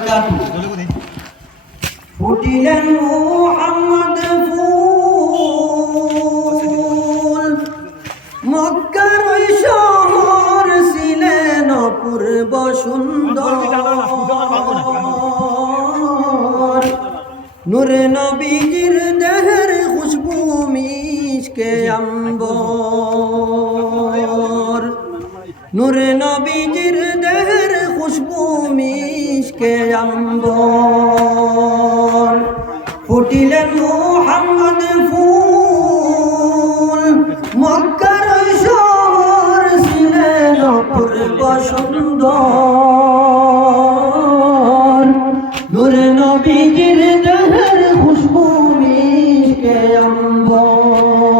বারাকাতুহু। ফুটিলেন মুহাম্মদ ফুল, মক্কার ওই শহর ছিলেন অপূর্ব সুন্দর। নূরে নবীজির দেহের খুশবু মিশকে আম্বর, নূরে নবীজির দেহের খুশবু মিশকে আম্বর। ফুটিলেন মুহাম্মদ ফুল, মক্কার ওই শহর ছিলেন অপূর্ব সুন্দর। নূরে নবীজির দেহের খুশবু মিশকে আম্বর,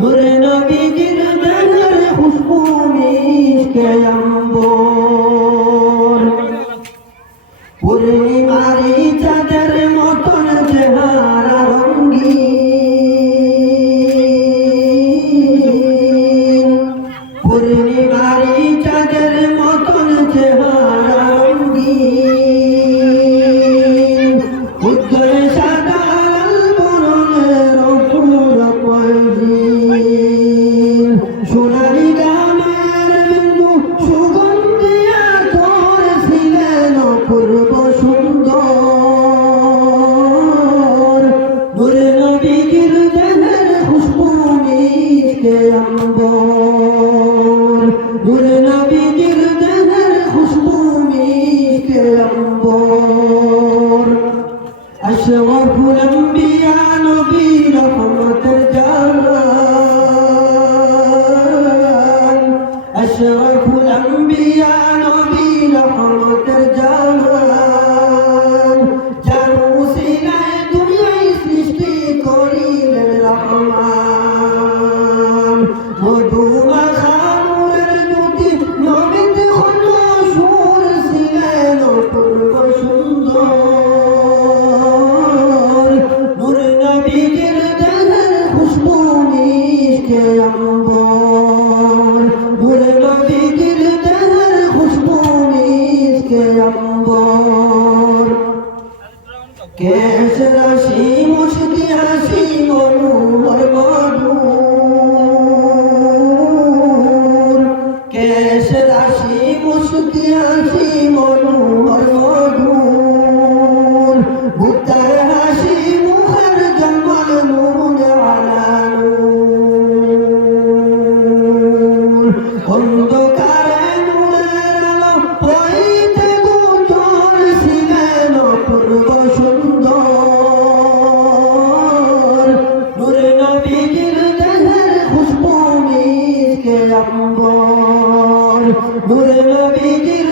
নূরে নবীজির দেহের খুশবু মিশকে আম্বর। পূর্ণিমারি চাঁদের মতন চেহারা রঙিন, পূর্ণিমারি চাঁদের মতন চেহারা রঙিন। উজ্জ্বল সাদা লাল বরণের অপূর্ব পয়জিন, সোনালি গামের বিন্দু সুগন্ধি আতর ছিলেন অপূর্ব সুন্দর। নূরে নবীজির দেহের খুশবু মিশকে আম্বর, নূরে নবীজির দেহের খুশবু মিশকে আম্বর। আশরাফুল আম্বিয়া নবী রহমতের জামান, আশরাফুল আম্বিয়া নবী রহমতের জামান। যার উসিলায় দুনিয়ায় সৃষ্টি করিলেন রহমান। মধুমাখা নূরের জ্যোতি নবীতে হলো সুর ছিলেন অপূর্ব সুন্দর। নূরে নবীজির দেহের খুশবু মিশকে আম্বর, নূরে নবীজির দেহের খুশবু মিশকে আম্বর। কেশ রাশি মুশকি হাসি মনোহর মধুর, কেশ রাশি মুশকি হাসি মনোহর মধুর। বুদ্ধার হাসি মুখের জন্মাল নূর আলা নূর। অন্ধকারে নূরের আলো হইতে গোচর ছিলেন অপূর্ব সুন্দর। নূরে নবীজির দেহের খুশবু মিশকে আম্বর, নূরে নবীজির